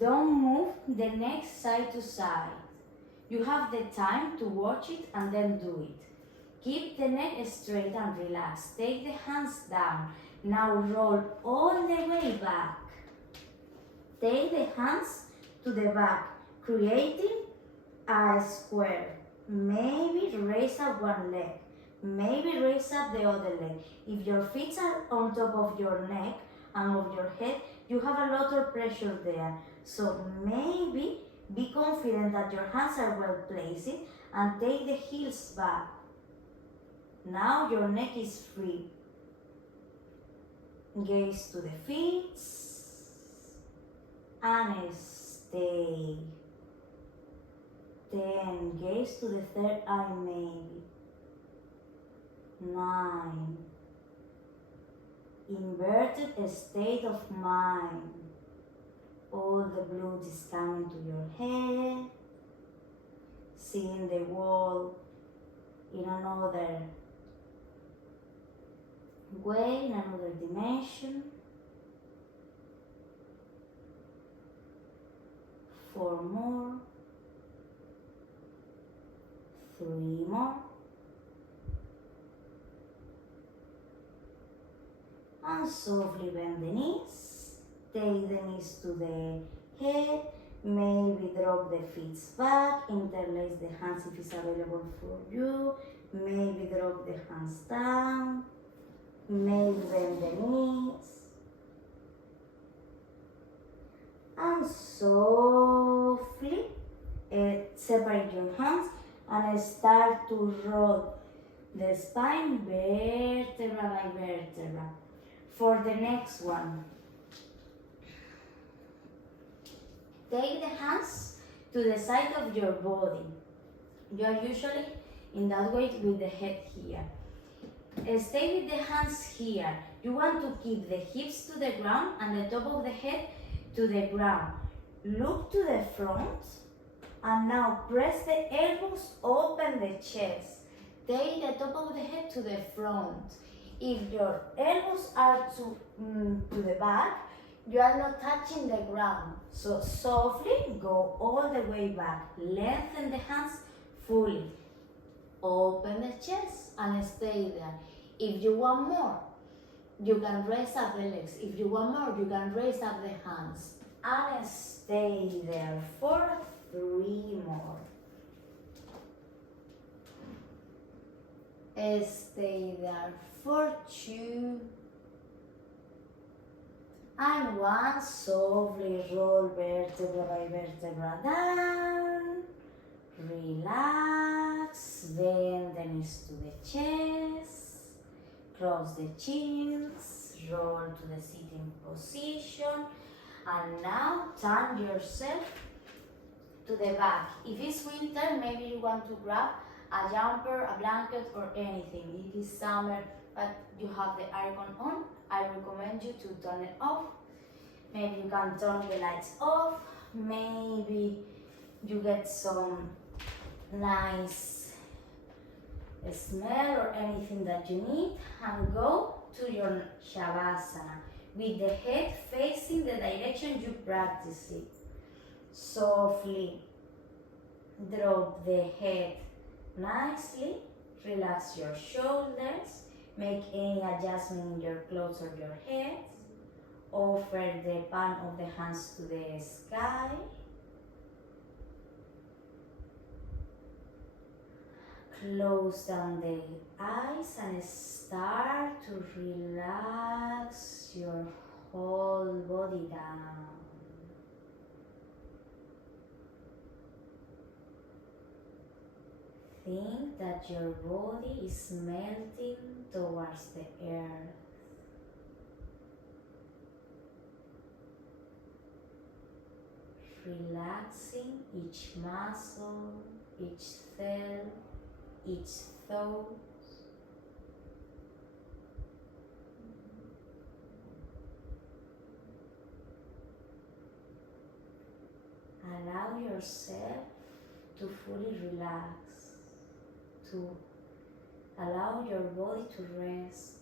don't move the neck side to side. You have the time to watch it and then do it. Keep the neck straight and relaxed. Take the hands down. Now roll all the way back. Take the hands to the back, creating a square. Maybe raise up one leg. Maybe raise up the other leg. If your feet are on top of your neck and of your head, you have a lot of pressure there. So maybe be confident that your hands are well placed and take the heels back. Now your neck is free. Gaze to the feet and stay. Then gaze to the third eye maybe. 9. Inverted state of mind. All the blood is coming to your head. Seeing the wall in another way in another dimension. 4 more. 3 more. And softly bend the knees. Take the knees to the head. Maybe drop the feet back. Interlace the hands if it's available for you. Maybe drop the hands down. Maybe bend the knees. And softly separate your hands and start to roll the spine vertebra by vertebra. For the next one, take the hands to the side of your body. You are usually in that way with the head here. Stay with the hands here. You want to keep the hips to the ground and the top of the head to the ground. Look to the front and now press the elbows, open the chest. Take the top of the head to the front. If your elbows are to the back, you are not touching the ground. So softly go all the way back. Lengthen the hands fully. Open the chest and stay there. If you want more, you can raise up the legs. If you want more, you can raise up the hands. And stay there for 3 more. Stay there for 2. And 1. Softly roll vertebra by vertebra down. Relax. Bend the knees to the chest. Close the chins, roll to the sitting position, and now turn yourself to the back. If it's winter, maybe you want to grab a jumper, a blanket, or anything. If it's summer, but you have the aircon on, I recommend you to turn it off. Maybe you can turn the lights off. Maybe you get some nice smell or anything that you need, and go to your shavasana with the head facing the direction you practice it. Softly drop the head nicely, relax your shoulders, make any adjustment in your clothes or your head, offer the palm of the hands to the sky. Close down the eyes and start to relax your whole body down. Think that your body is melting towards the earth. Relaxing each muscle, each cell, each thought. Allow yourself to fully relax, to allow your body to rest,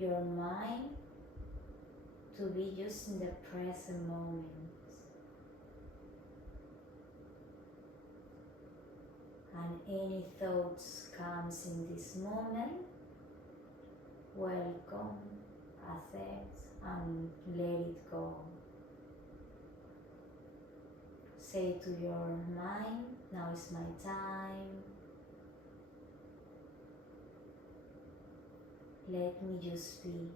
your mind to be just in the present moment. And any thoughts comes in this moment, welcome, accept, and let it go. Say to your mind, now is my time. Let me just be.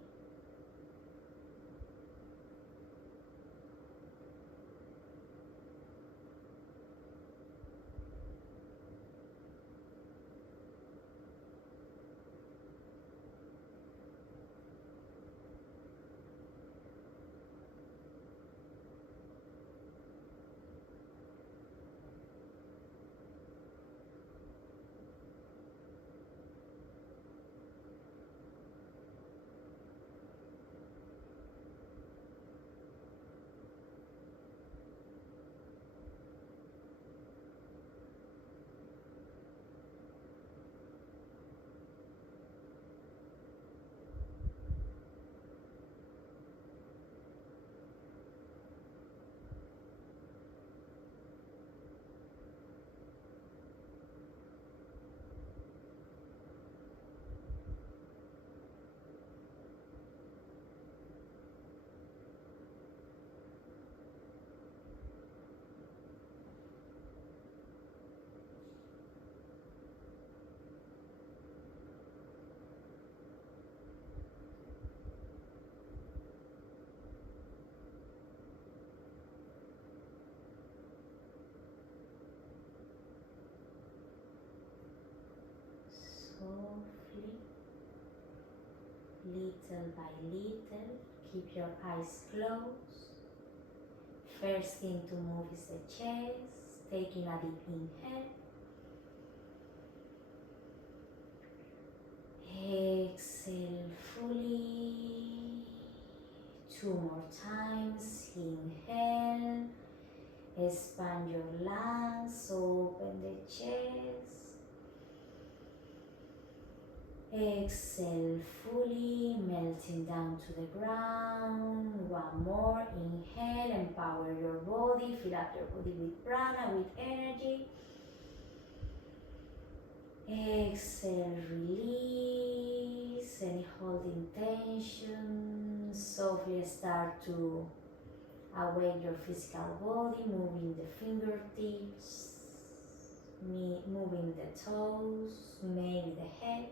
little by little. Keep your eyes closed. First thing to move is the chest, taking a deep inhale. Exhale fully. 2 more times. Inhale. Expand your lungs, open the chest. Exhale fully, melting down to the ground. 1 more. Inhale, empower your body. Fill up your body with prana, with energy. Exhale, release any holding tension. Softly start to awake your physical body, moving the fingertips, moving the toes, maybe the head.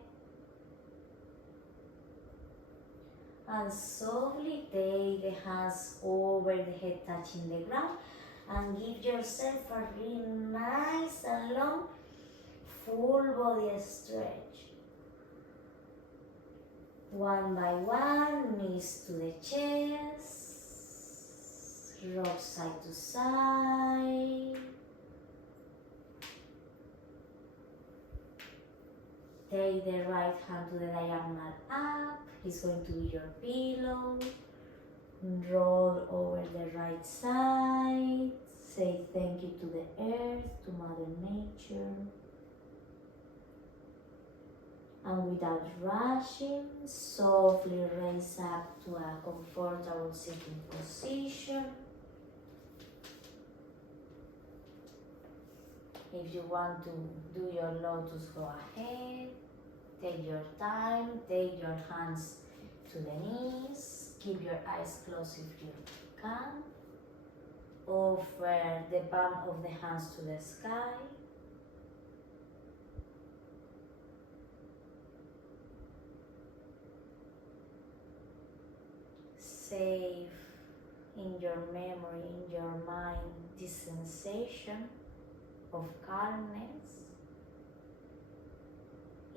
And softly take the hands over the head, touching the ground, and give yourself a really nice and long full body stretch. 1 by 1, knees to the chest, rock side to side. Take the right hand to the diagonal up. It's going to be your pillow. Roll over the right side. Say thank you to the earth, to Mother Nature. And without rushing, softly raise up to a comfortable sitting position. If you want to do your lotus, go ahead. Take your time, take your hands to the knees. Keep your eyes closed if you can. Offer the palm of the hands to the sky. Save in your memory, in your mind, this sensation of calmness.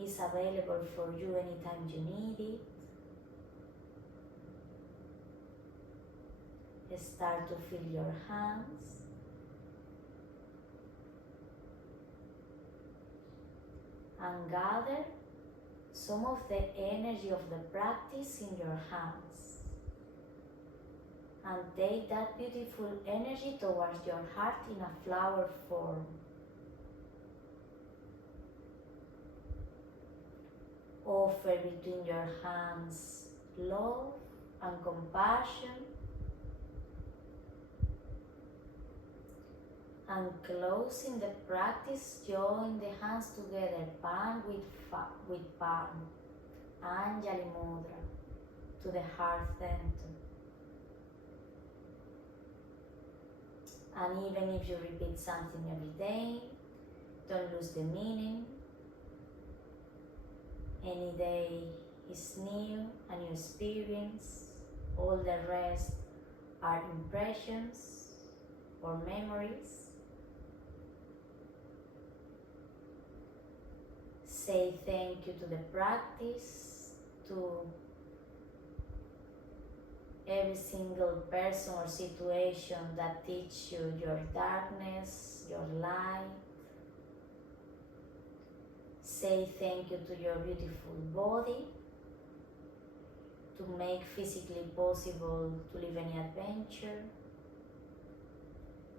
Is available for you anytime you need it. Start to feel your hands. And gather some of the energy of the practice in your hands. And take that beautiful energy towards your heart in a flower form. Offer between your hands love and compassion. And closing the practice, join the hands together, palm with palm, Anjali Mudra, to the heart center. And even if you repeat something every day, don't lose the meaning. Any day is new, a new experience. All the rest are impressions or memories. Say thank you to the practice, to every single person or situation that teach you your darkness, your light. Say thank you to your beautiful body, to make physically possible to live any adventure.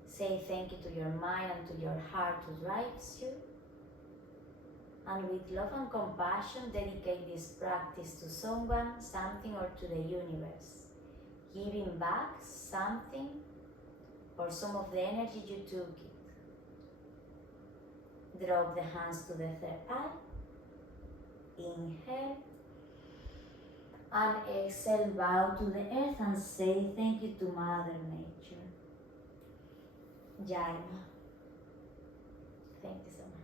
Say thank you to your mind and to your heart who drives you. And with love and compassion, dedicate this practice to someone, something, or to the universe. Giving back something or some of the energy you took it. Drop the hands to the third eye. Inhale. And exhale, bow to the earth and say thank you to Mother Nature. Jai Ma. Thank you so much.